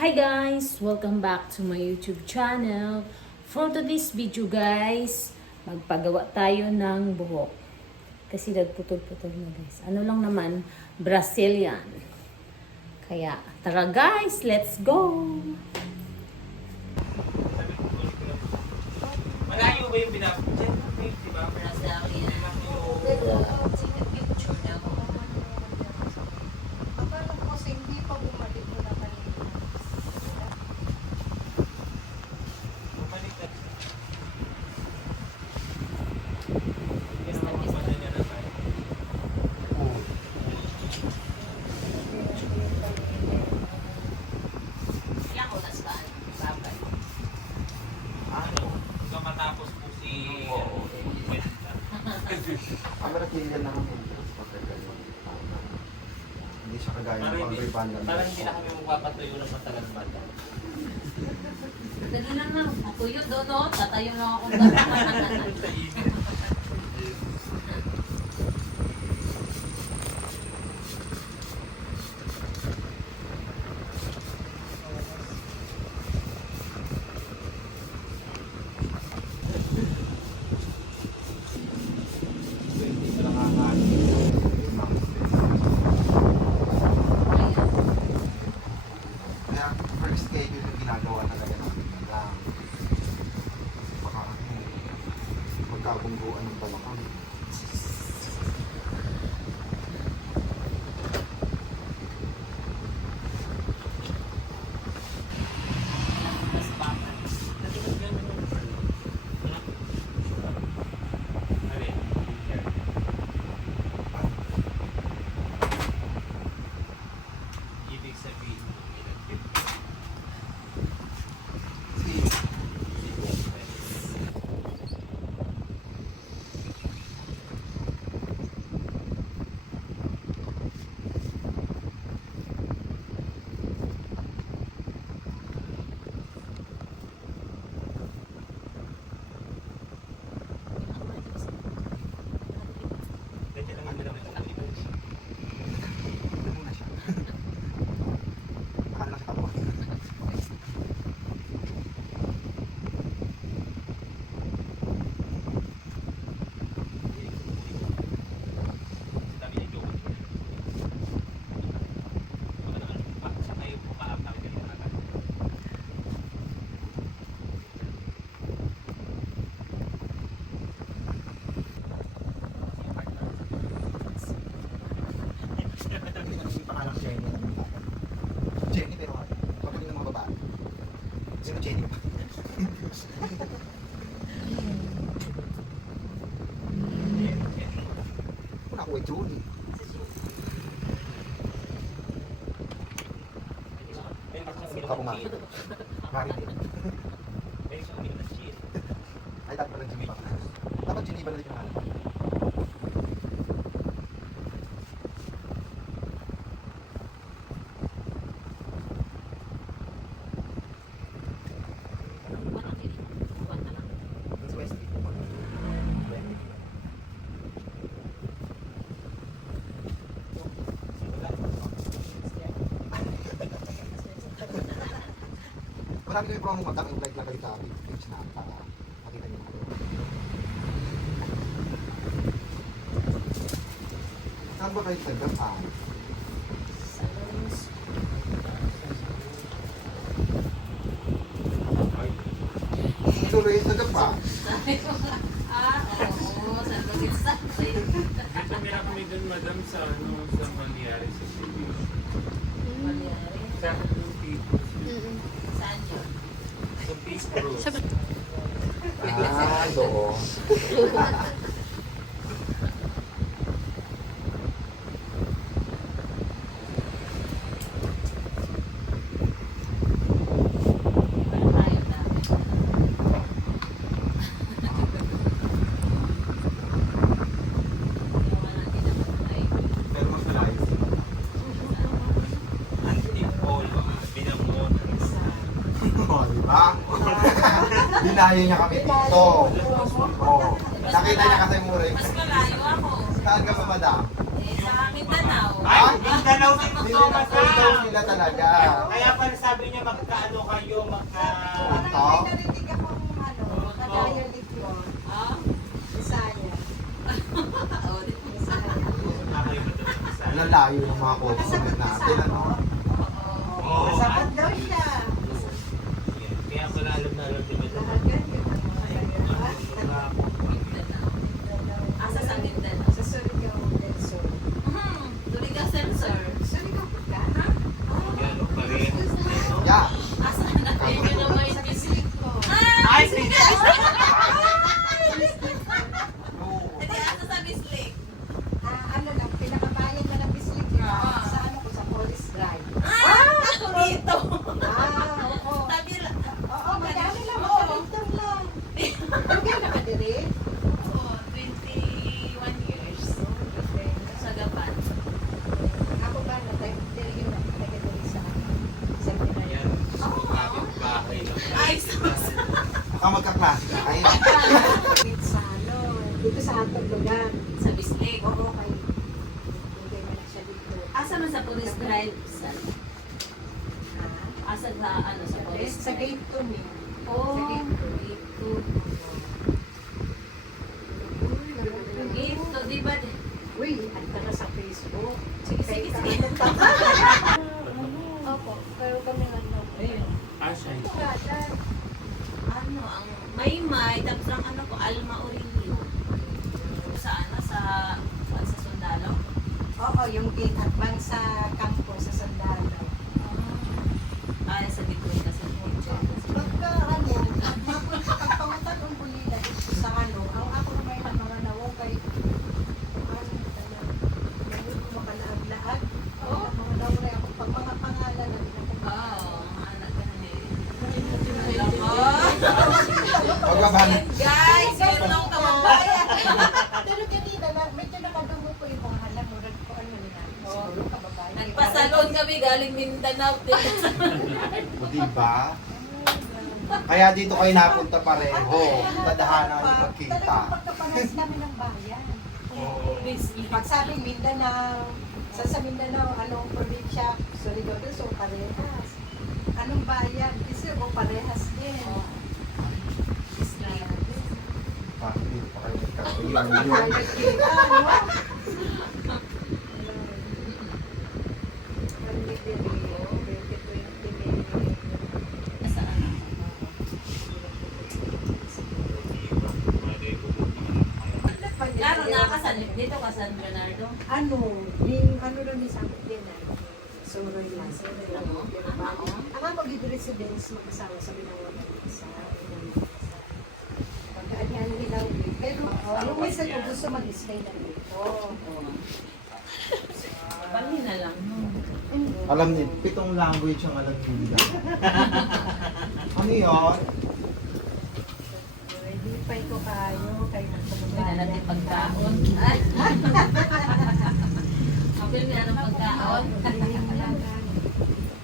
Hi guys! Welcome back to my YouTube channel. For today's video guys, magpagawa tayo ng buhok. Kasi nagputol-putol na guys. Ano lang naman, Brazilian. Kaya tara guys, let's go! Malayo ba yung pinapagyan? Diba? Brazilian. Akala ko kasi hindi pa bumalik mo na kanina. Bumalik na. Hindi naman mapadala na tayo. Ilang oras ba? Babay. Ano? Hanggang matapos po si... Camera clear lang ang hindi siya kagaya ng boundary band na Parang hindi na kami magpapatuyo ng matagal banda. Dali lang na. Ako yun doon, no? Tatayo lang ako. hindi ka nakakaano. Kaya first schedule yung ginagawa talaga namin lang. Baka magkabungguan ng balakang. Ibig sabihin, ganyan lang yung pinapagyan. Ano muna siya? Akala sa tapuan. Yung pangalan ko Jenny. Jenny pero kapag ng mga babae. Sino Jenny pa? Wala ko June. Ako Mari. Mari din. Ay, dapat pala Jenny pa. Dapat Jenny ba na rin yung pangalan? That's West. Marami kami promo contact, i-like lang kayo sa page na para makita niyo ako. Saan ba kayo sa Japan? Tuloy sa Japan. Oo. Sabi ko sa Ito meron kami dun, madam, sa ano, sa mangyari sa city. Sa yung people. Saan yun? Sa Peace Cruise. Ah, doon. Tayo na. Pero mas malayo. Antique Hall, binangon. Oh, di ba? Dinayo niya kami dito. Oh. Nakita niya kasi mura yung... Mas malayo ako. Saan ka pa, madam? Eh, sa amin Mindanao. Ay, Mindanao din Hindi to, na full daw sila talaga. Kaya pala sabi niya magkaano kayo, Parang may narinig akong dialect yun. Ah? Bisaya. Oo, di ba? Bisaya. kayo ba doon sa Lalayo ng mga customer natin, ano? Oo. Kasabot daw siya. Kaya pala alam na alam din ito. Lahat yan yun. Asa sa Mindanao. Sa Surigao del Sur. Surigao Sensor. Surigao ka? Yan, o, parehas. Yeah. Asa na kayo naman yung bisig ko? Ay, sige! Hindi, asa sa Bislig. Ano lang, pinakabayan na ng bislig niya. Sa ano ko, sa Police Drive. Dito. Oo. Tabi lang. Oo, madami lang. Makalintan lang. Okay na ka diri? Oo, 21 years. Sa Gapan. Ako ba na tayo diri yun ang taga-diri sa Pinay. Yan, bahay lang. Ay, sus. Ang magkaklase na kayo. Sa ano, dito sa atong lugar. Sa Bislig. Oo, kay hindi man siya dito. Asa man sa police drive? Sa, Ah, asa sa ano sa police sa drive? gate 2 niya. Oh, Sa gate gate 2. Gate 2, di ba? Uy, hanta na sa Facebook. Sige, sige, sige. Opo, pero kami lang na. Ah, siya. Ano, ang Maymay, tapos ang ano ko, Alma Orillo. Sa ano, sa Sundalo? Oo, yung gate at bang sa campo sa Sandalo. Ay, sa Bitoy kasi. Pagka ano, pagpangutan ng bulila dito sa ano, ang ako naman yung mga nawong kay ano, ngayon ko makalaag-laag. Oo, mga nawong na ako pag mga pangalan na din ako. Oo, anak ka na eh. Pagbabahan. Guys, yun lang kababayan. Pero kanina, medyo nakadungo ko yung mga halang murag ko ano nila. Siguro kababayan. Nagpasalon kami galing Mindanao. O, diba? Kaya dito kayo napunta pareho. Tadhana kayo magkita. Talagang pagkapanas namin ng bayan. Pag sabing Mindanao, sa Mindanao, anong probinsya? Surigao del Sur, parehas. Anong bayan? Kasi o parehas din. Bakit dito pa kayo nagkakaroon? Ay, nagkita, ano? Klaro, nakasanip dito ka San Bernardo. Ano, yung ano rin yung sabi din Suroy lang. Ano? Ang ako dito residence mag-asawa sa Binawan sa pagkaanyan hilaw pero yung may sa gusto mag-stay na dito. Bali na lang. Alam niyo, 7 language ang alam nila. Ano yun? Hindi pa ito kayo kay Hindi na natin pagkaon. Ay! Okay, may anong pagkaon?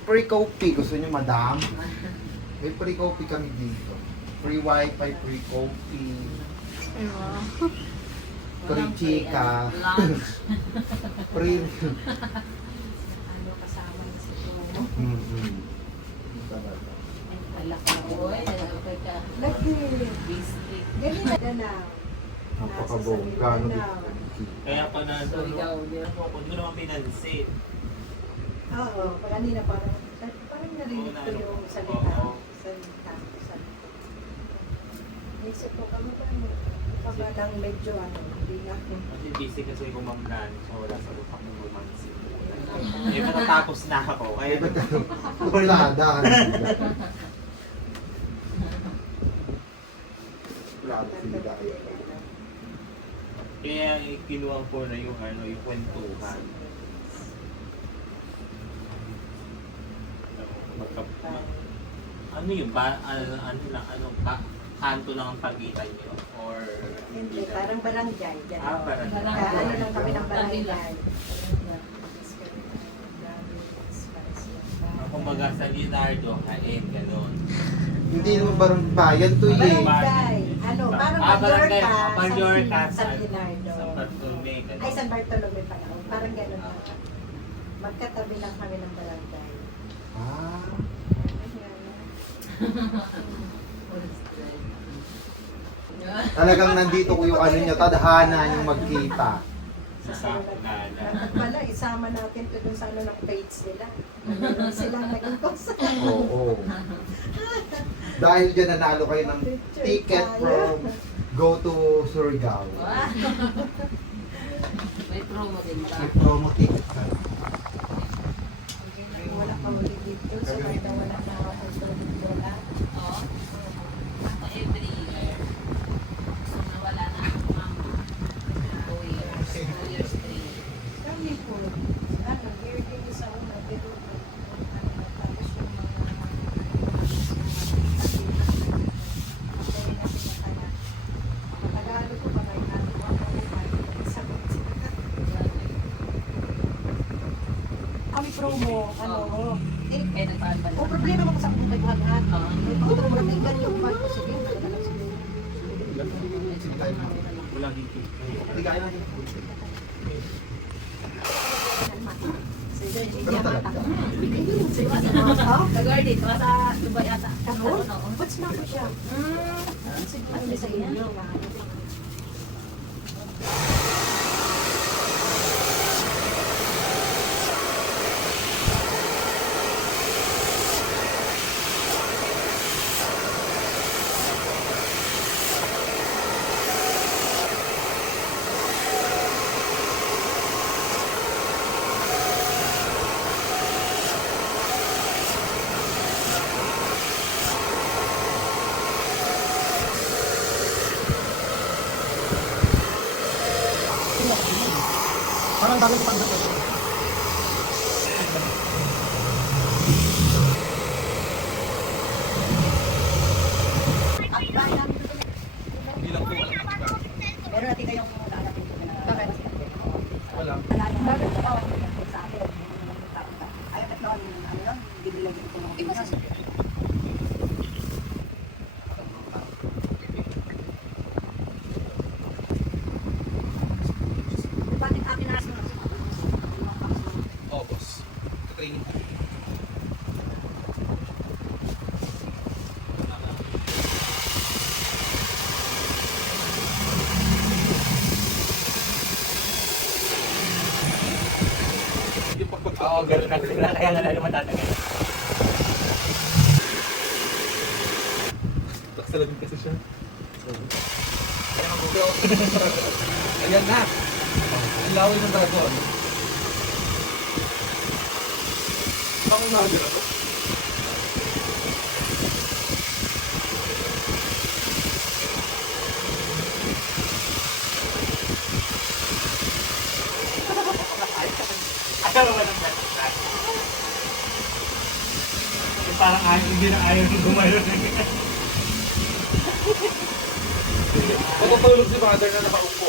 Free coffee. Gusto niyo, madam? May free coffee kami dito. Free wifi, free coffee, free chika, Lunch. free... ano kasama na sa ito. Wala ka. Uy, nalapay ka. Lagi. Biscuit. Ganyan na na. Napakabongga. No? Kaya pa na ito, Surigao, di ba? kung doon naman pinansin. Oo, kanina parang narinig ko yung salita. Salita. Isip ko kami ba lang medyo ano, hindi na. Kasi busy kasi gumamlan, so wala sa utak ng romansin. Eh, matatapos na ako. Kaya Wala, daan. Grabe sila kayo. kaya kinuha ko na yung ano, yung kwentuhan. Ano yun ba? Kanto lang ang pagitan nyo? Or Hindi, parang barangay. Dyan. barangay. Ano lang kami ng Tabi barangay. lang. Kumbaga sa Leonardo, hain, gano'n. Hindi naman barang bayan to eh. Barangay. Ano, parang barangay. Mallorca. Mallorca San sa Leonardo. Bartolome, gano'n. Ay, San Bartolome pala. Parang gano'n na. Magkatabi lang kami ng barangay. Ah. Talagang nandito ko yung ano nyo, tadhana yung magkita. Sa Sakala. At pala, isama natin to dun sa ano ng page nila. Meron silang naging post. Oo. Dahil dyan nanalo kayo ng ticket from Go to Surigao. May promo din ba? May promo ticket ka. Wala ka muli dito. So, kaya wala na ako sa wala. Oo. Ako every year. So, nawala na ako mga 2 years. 2 years, 3 years. Kami po, ano, here din sa una, pero tapos yung Tagalog ko ba kayo natin? Sagot sila. Kami promo, ano, Kaya nagpapal. o problema mo sa kung kaghagan. Oo. Ito mo natin ganyan ba? Sige, talaga lang sige. Wala dito. Hindi kaya natin. Pero talaga. Tagardi, sa Dubai ata. Ano? What's na po siya? Ano sa inyo? Parang dami pang Meron natin kayong kakalatid ko na. Wala. Bakit sa akin? Ayaw at noon, ano yun? Bibilang ko ng Bakit akin na Oh, boss. Training. Oo, gano'n na sila. Kaya nga naman tatagal. Salamin kasi siya. Ayan na. Ang laway ng dragon. Bakit nakagano ako? Ayaw naman ng baliktad. Parang ayaw, hindi na ayaw yung gumayon. Matutulog si mother na nakaupo.